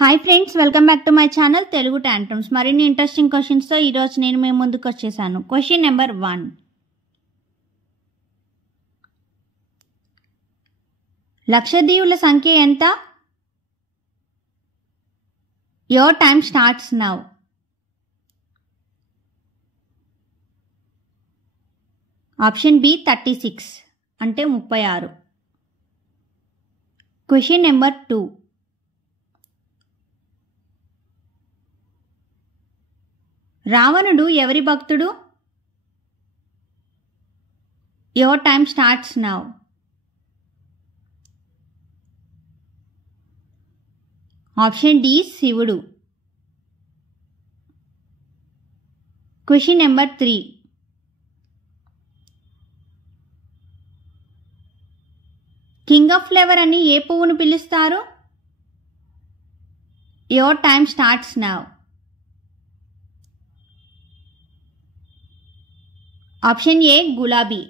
Hi friends, welcome back to my channel Telugu tantrums. మరిన్ని interesting క్వశ్చన్స్తో ఈరోజు నేను మీ ముందుకు వచ్చేసాను. Question number 1. లక్షద్వీపుల సంఖ్య ఎంత? Your time starts now. Option B 36 అంటే 36. Question number 2. రావణుడు ఎవరి భక్తుడు? Your time starts now. Option D శివుడు. Question number 3. King of flower అని ఏ పువ్వును పిలుస్తారు? Your time starts now. Option A గులాబీ.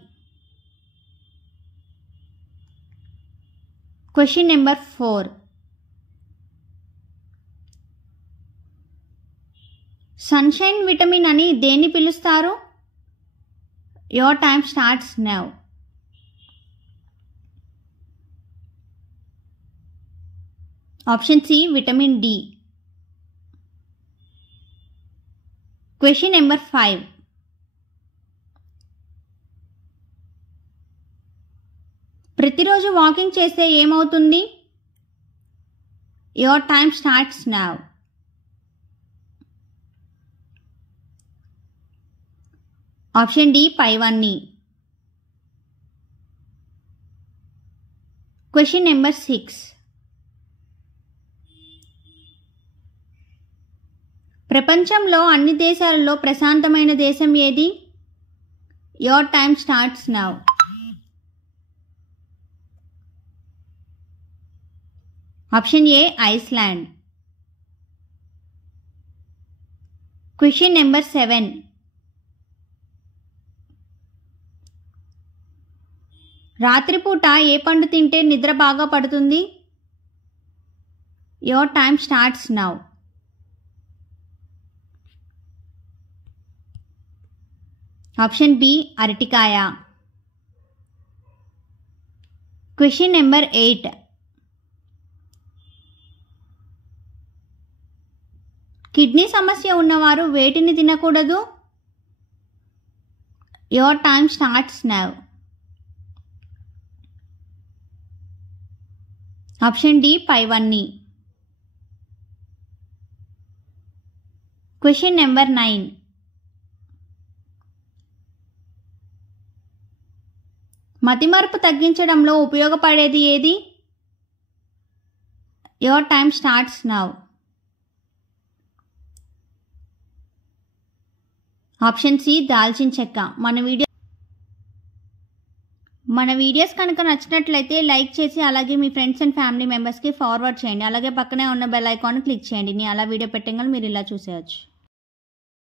Question number 4. సన్షైన్ విటమిన్ అని దేన్ని పిలుస్తారు? Your time starts now. Option C vitamin D. Question number 5. ప్రతిరోజు వాకింగ్ చేస్తే ఏమవుతుంది? Your time starts now. Option D పైవన్నీ. Question number 6. ప్రపంచంలో అన్ని దేశాలలో ప్రశాంతమైన దేశం ఏది? Your time starts now. Option A Iceland. Question number 7. రాత్రిపూట ఏ పండు తింటే నిద్ర బాగా పడుతుంది? Your time starts now. Option B అరటికాయ. Question number 8. కిడ్నీ సమస్య ఉన్నవారు వేటిని తినకూడదు? Your time starts now. Option D పైవన్నీ. Question number 9. మతిమరుపు తగ్గించడంలో ఉపయోగపడేది ఏది? Your time starts now. Option C దాల్చిన చెక్క. మన వీడియోస్ కనుక నచ్చినట్లయితే లైక్ చేసి అలాగే మీ ఫ్రెండ్స్ అండ్ ఫ్యామిలీ మెంబర్స్కి ఫార్వర్డ్ చేయండి. అలాగే పక్కనే ఉన్న బెల్ ఐకాన్ క్లిక్ చేయండి. నేను అలా వీడియో పెట్టగానే మీరు ఇలా చూసేయచ్చు.